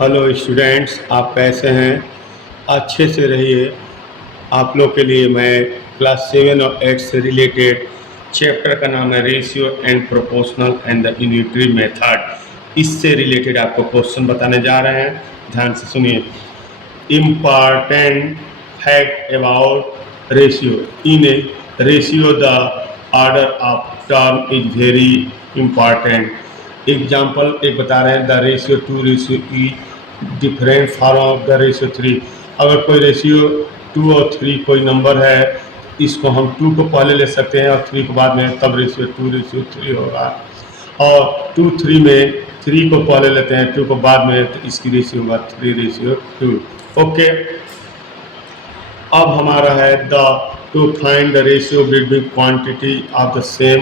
Hello students, आप कैसे हैं? अच्छे से रहिए। आप लोग के लिए मैं क्लास 7 और 8 से रिलेटेड चैप्टर का नाम है ratio and proportional and the unitary method. इससे रिलेटेड आपको क्वेश्चन बताने जा रहे हैं, ध्यान से सुनिए। Important fact about ratio. In ratio the order of term is very important. Example एक बता रहे हैं, the ratio 2 ratio E different form of the ratio 3। अगर कोई रेशियो 2 और 3 कोई नंबर है, इसको हम 2 को पहले ले सकते हैं और 3 को बाद में, तब रेशियो 2 रेशियो 3 होगा। और 2 3 में 3 को पहले लेते हैं, 2 को बाद में, तो इसकी रेशियो होगा 3 रेशियो 2। ओके, अब हमारा है the two find the ratio between quantity of the same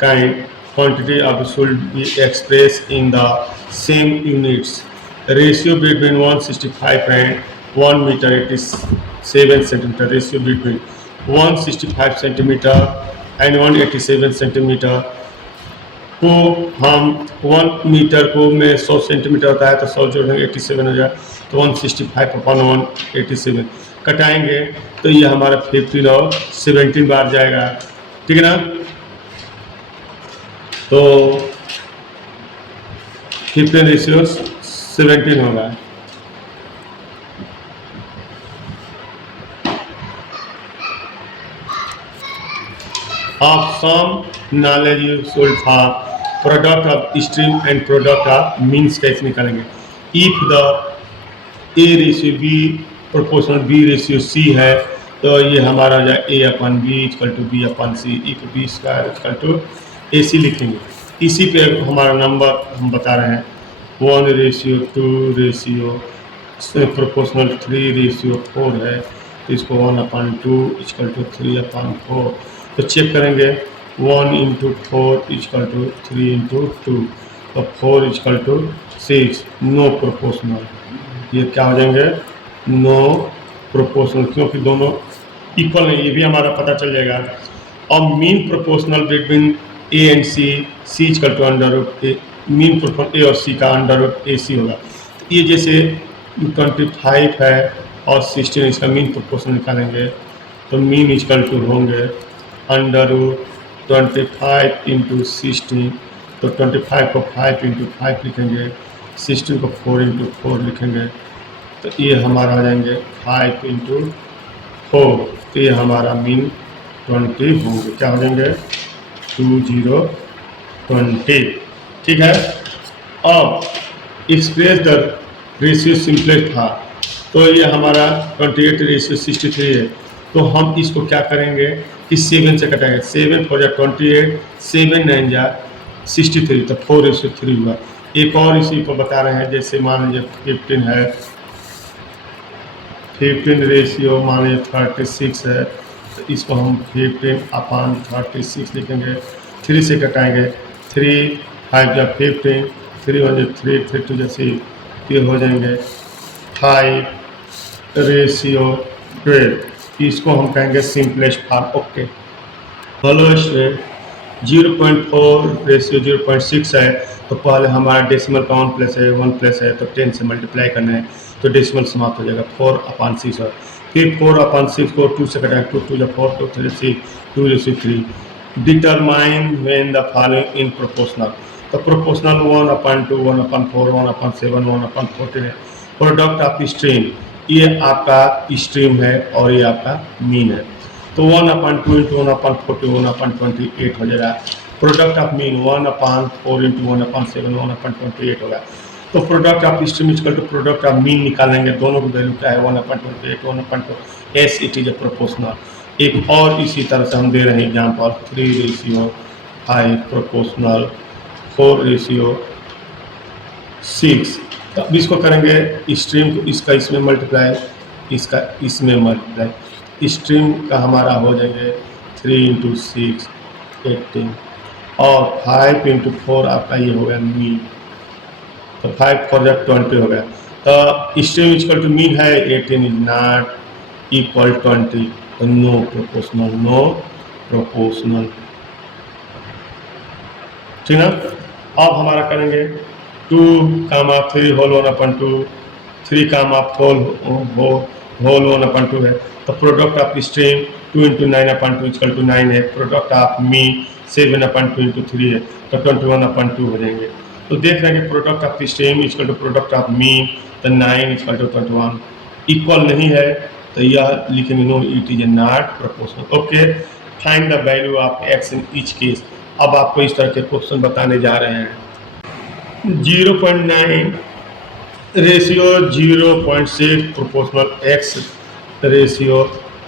kind, quantity of should be expressed in the same units. Ratio between 165 and 1 meter 87 centimeter. Ratio between 165 centimeter and 187 centimeter को हम 1 metre को में 100 centimetre होता है, तो 100 जोड़ेंगे 87 हो जाए, तो 165 अपॉन 187 कटाएंगे, तो ये हमारा 15 और 17 बार जाएगा। ठीक है ना? तो 15 रेशियो 17 होगा। Of some knowledge you should for product of stream and product of means कैसे निकालेंगे। If the A ratio B proportional B ratio C है, तो ये हमारा हो जाए A upon B equal to B upon C, if B square equal to A C लिखेंगे। इसी पे हमारा नंबर हम बता रहे हैं, 1 रेशियो 2 रेशियो प्रोपोर्शनल 3 रेशियो 4 है, तो इसको 1/2 इक्वल टू 3/4। तो चेक करेंगे, 1 × 4 इक्वल टू 3 × 2, तो 4 इक्वल टू 6। नो प्रोपोर्शनल, ये क्या हो जाएंगे? नो प्रोपोर्शनल, क्योंकि दोनों इक्वल नहीं, ये भी हमारा पता चल जाएगा। और mean proportional between A and C, C equal to under A, mean proportional A और सी का अंडर ए सी होगा। तो ये जैसे 25 है और 16, इसका मीन प्रोपोर्शनल निकालेंगे, तो मीन इक्वल टू होंगे अंडर 25 × 16, तो 25 को 5 × 5 लिखेंगे, 16 को 4 × 4 लिखेंगे, तो ये हमारा आ जाएंगे 5 × 4, तो ये हमारा मीन 20 होंगे। क्या हो जाएंगे? 2020। ठीक है। अब एक्सप्रेस द रेशियो सिंपलेस्ट था, तो ये हमारा 28 रेशियो 63 है, तो हम इसको क्या करेंगे कि 7 से कटाएंगे। 7 4 जा 28, 7 9 जा 63, तो 4 रेशियो 3 हुआ। एक और इसी को बता रहे हैं, जैसे मान लीजिए 15 है, 15 रेशियो मान लीजिए 36 है, तो इसको हम 15/36 लिखेंगे। 3 से कटाएंगे, 3 5 जा 15, 3 1 जा 3, 3 2 जा 6, ये हो जाएंगे 5 रेशियो 12। इसको हम कहेंगे simplest form. Okay, hello student, 0.4 ratio 0.6 है, तो पहले हमारा डेसिमल का 1 प्लस है, 1 प्लस है, तो 10 से मल्टीप्लाई करना है, तो डेसिमल समाप्त हो जाएगा 4/6 है। फिर 4/6 को 2 से कटाएंगे, 2 2 जा 4, 2 3 6, 2 ratio 3। Determine when the following in proportional, तो प्रोपोर्शनल 1/2, 1/4, 1/7, 1/14 है। प्रोडक्ट ऑफ स्ट्रीम, ये आपका स्ट्रीम है और ये आपका मीन है, तो 1/2 × 1/40, 1/28 हो जाएगा। प्रोडक्ट ऑफ मीन 1/4 × 1/7, 1/28 होगा। तो product of extremes equal to product of mean निकालेंगे, दोनों की वैल्यू क्या है? 1/28, 1/2। As it is a proportional. एक और इसी तरह से हम दे रहे हैं एग्जाम्पल, 3 रेशियो 5 प्रोपोर्शनल 4 रेशियो 6। तो अब इसको करेंगे स्ट्रीम को, इसका इसमें मल्टीप्लाई, इसका इसमें मल्टीप्लाई, स्ट्रीम का हमारा हो जाएंगे 3 × 6 18, और 5 × 4 आपका ये हो गया मीन, तो 5 4 जा 20 हो गया। तो स्ट्रीम इक्वल टू मीन है 18 इज नॉट इक्वल 20, तो नो प्रोपोर्शनल, नो प्रोपोर्शनल। ठीक है। अब हमारा करेंगे 2, 3 होल 1/2, 3, 4 होल 1/2 है। तो product of extremes 2 × 9/2 equal to 9 है। प्रोडक्ट ऑफ मीन 7/2 × 3 है, तो 21/2 हो जाएंगे। तो देख रहे हैं कि product of extremes equal to product of mean, तो 9 इक्वल टू 21 इक्वल नहीं है, तो यह लिखेंगे no, it is not proportional. Okay, find the value of X in each case. अब आपको इस तरह के क्वेश्चन बताने जा रहे हैं। 0.9 रेशियो 0.6 प्रोपोर्शनल एक्स रेशियो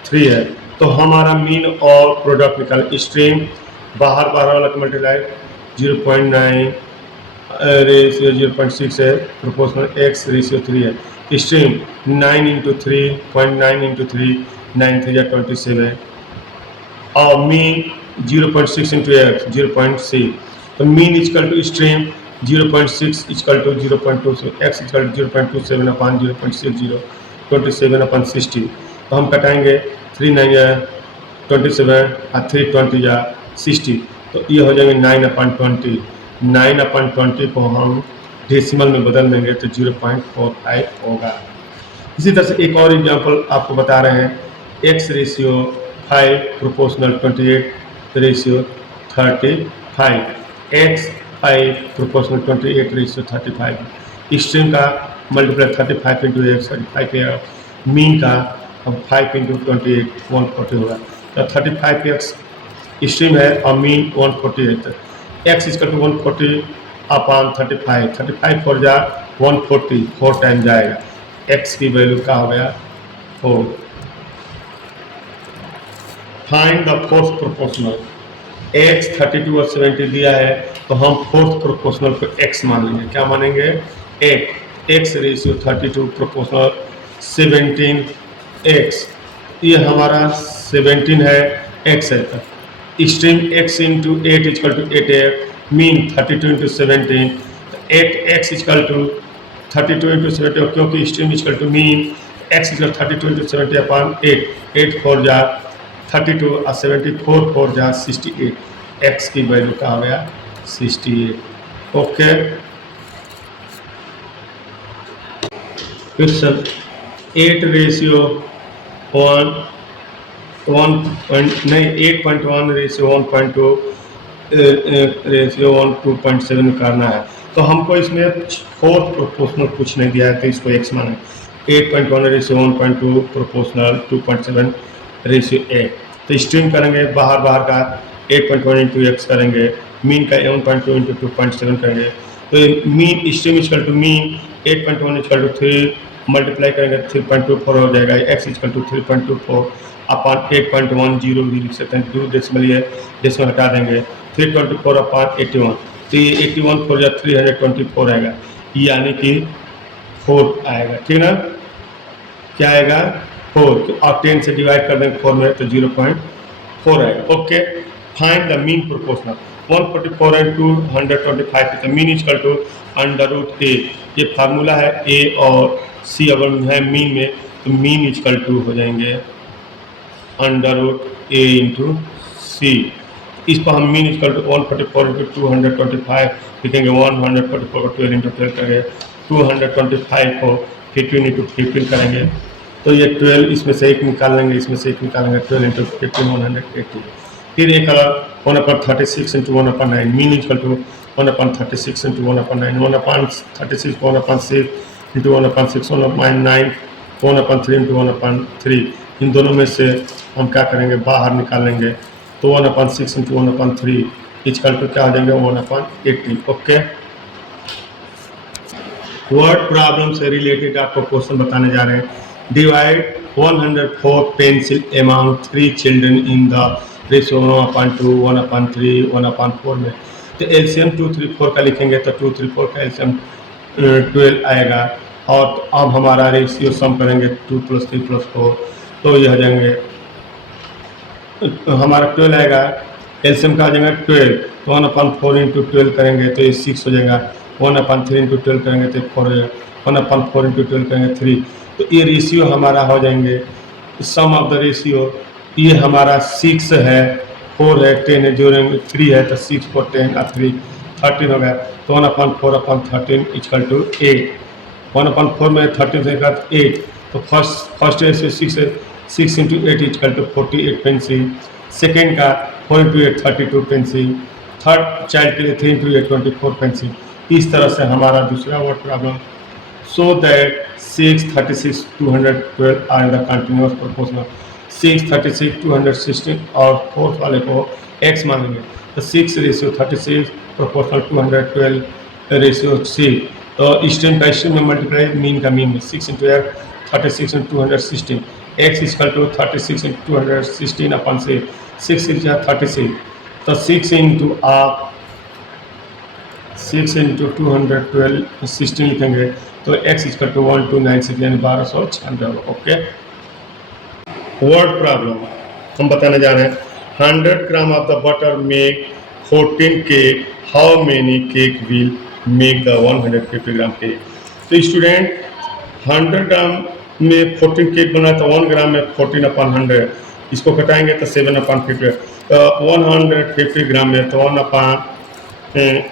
3 है। तो हमारा मीन और प्रोडक्ट निकाल। स्ट्रीम बाहर वाला मल्टीप्लाई 0.9 रेशियो 0.6 है, प्रोपोर्शनल एक्स रेशियो 3 है। स्ट्रीम 9 × 3, 0.9 × 3, 9 3 या 27 और मीन 0.6 × एक्स 0.6। तो mean equal to extremes 0.6 equal to 0.2, X equal to 0.27 upon 0.60, 27/60। तो हम कटाएंगे 3 9 या 27 और 3 20 या 60, तो ये हो जाएंगे 9/20। 9/20 को हम डेसिमल में बदल देंगे तो 0.45 होगा। इसी तरह से एक और एग्जांपल आपको बता रहे हैं। X ratio 5 proportional 28 ratio 35, x 5 proportional 28 ratio 35। Stream का मल्टीप्लाई 35 × एक्स 35 है, मीन का 5 × 28 140 होगा। तो 35x स्ट्रीम है और मीन 148 है। एक्स इक्वल टू 140 अपॉन 35, 35 4 जा 140, 4 टाइम जाएगा। एक्स की वैल्यू क्या हो गया 4। Find the fourth proportional. X 32 और 70 दिया है, तो हम फोर्थ प्रोपोर्शनल को एक्स मान लेंगे। क्या मानेंगे? X ratio 32 proportional 17x। ये हमारा 17 है, एक्स है। स्ट्रीम x × 8 इक्वल टू 8 है, मीन 32 × 17, तो 8x इक्वल टू 32 × 70, क्योंकि extremes equal to mean, x equal 32 × 70 upon 8, 8 4 जा 32 और 74 4 जा 68। x की वैल्यू क्या हो गया 68। Okay, question 8 ratio 8.1 ratio 1.2 ratio 2.7 करना है। तो हमको इसमें फोर्थ प्रोपोर्शनल कुछ नहीं दिया है, तो इसको एक्स माने। 8.1 रेशियो 1.2 प्रोपोर्शनल 2.7 रेशियो ए। तो स्ट्रीम करेंगे बाहर का 8.1 × एक्स करेंगे, मीन का 1.2 × 2.7 करेंगे। तो mean extremes equal to mean 8.1 equal to 3 multiply करेंगे 3.24 हो जाएगा। एक्स इक्वल टू 3.24 अपॉन 8.10 भी लिख सकते हैं, 2 डेसिमल है, डेसिमल हटा देंगे। 324 अपॉन 81, तो ये 81 4 या 324 आएगा, यानी कि 4 आएगा। ठीक ना? क्या आएगा 4, और 10 से डिवाइड कर देंगे 4 में, तो 0.4 आएगा। Okay, find the mean proportional. 144 and 225, तो मीन इक्वल टू √a। ये फार्मूला है, a और c अगर है मीन में, तो मीन इक्वल टू हो जाएंगे √a × c। इस पर हम मीन इक्वल टू 144 × 225 लिखेंगे। 144 को 12 × 12 करेंगे, 225 को 15 × 15 करेंगे, तो ये 12 इसमें से एक निकाल लेंगे, इसमें से एक निकालेंगे। 12 × 15 180। फिर एक 1/36 × 1/9, मीन इक्वल टू 1/36 × 1/9, 1/36 को 1/6 × 1/6, 1/9 1/3 × 1/3। इन दोनों में से हम क्या करेंगे, बाहर निकालेंगे, तो 1/6 × 1/3 इक्वल टू क्या हो जाएंगे 1/80। ओके, वर्ड प्रॉब्लम से रिलेटेड आपको क्वेश्चन बताने जा रहे हैं। Divide 104 pencil among 3 children in the ratio 1/2, 1/3, 1/4 में। तो एलसीएम 2 3 4 का लिखेंगे, तो 2 3 4 का एलसीएम 12 आएगा। और अब हमारा रेशियो सम करेंगे 2 + 3 + 4, तो यह हो जाएंगे हमारा 12 आएगा। एलसीएम का आ जाएगा 12, तो 1/4 × 12 करेंगे तो ये 6 हो जाएगा। 1/3 × 12 करेंगे तो 4 हो जाएगा। 1/4 × 12 करेंगे 3। तो ये रेशियो हमारा हो जाएंगे, सम ऑफ द रेशियो ये हमारा 6 है, 4 है, 10 है, जोड़ेंगे 3 है, तो 6 4 10 और 3 13 हो गया, तो 1/4/13 इक्वल टू 8। 1/4 में 13 से 8, तो फर्स्ट रेशियो 6 है, 6 इंटू 8 इक्वल टू 48 पेंसी। सेकेंड का 4 इंटू 8 32 पेंसी। थर्ड चाइल्ड के लिए 3 इंटू 8 24 पेंसी। इस तरह से हमारा दूसरा word problem so that 6, 36, 212 are in the continuous proportional। 6, 36, 216 और फोर्थ वाले को x मानेंगे, तो 6 रेशियो 36 प्रोपोर्शनल 212 रेशियो 6, तो स्ट्रीम का स्ट्रीम में मल्टीप्लाई मीन का मीन में 6 into 36 into 216 x equal to 36 into 216 upon से 6 इंटू 36, तो 6 इंटू 212 16 लिखेंगे, तो x इक्वल टू 1296 यानी 1296 ओके। वर्ड प्रॉब्लम हम बताने जा रहे हैं 100 gram of the butter make 14 cake, how many cake will make the 150 gram cake. तो स्टूडेंट 100 ग्राम में 14 केक बना, तो 1 ग्राम में 14/100, इसको घटाएंगे तो 7/50, तो 150 ग्राम में तो 1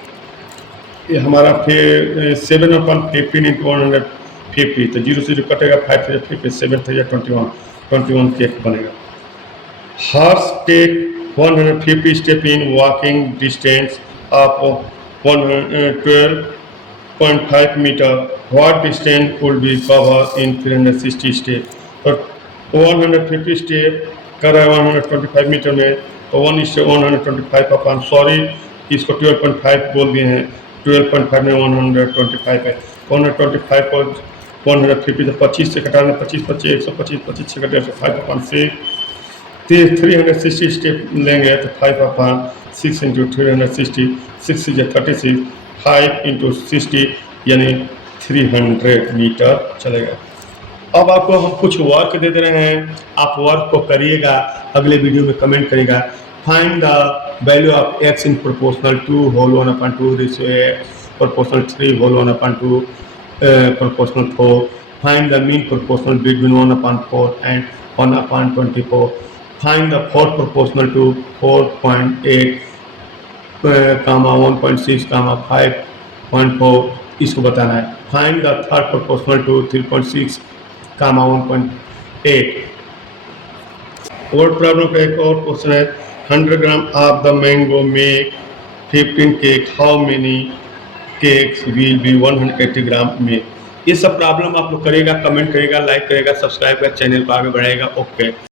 ये हमारा फिर 7/15 इंटू 150, तो 0 से जो कटेगा 5 से 50, 7 से 21 केक बनेगा। Horse take 150 step in walking distance of 12.5 metre, what distance would be cover in 360 step. तो 150 स्टेप कर रहा है 125 मीटर में, तो 1:125 अपन सॉरी इसको 12.5 बोल दिए हैं, 12.5 में 125 है, 125 को 150 से 25 से घटाना, 25 25 125, 25 से घटे 5/6, 360 स्टेप लेंगे तो 5/6 इंटू 360, 6 से 36, 5 इंटू 60 यानी 300 मीटर चलेगा। अब आपको हम कुछ वर्क दे दे रहे हैं, आप वर्क को करिएगा, अगले वीडियो में कमेंट करिएगा। Find the value of x in proportional 2 whole 1/2 ratio x, proportional 3 whole 1/2 proportional 4। Find the mean proportional between 1/4 and 1/24। Find the fourth proportional to 4.8 1.6 5.4, इसको बताना है। Find the third proportional to 3.6 1.8। Word problem का एक और question है 100 gram of the mango make 15 cake, how many cakes will be 180 ग्राम में। ये सब प्रॉब्लम आप लोग करेगा, कमेंट करेगा, लाइक करेगा, सब्सक्राइब कर चैनल को आगे बढ़ाएगा। ओके।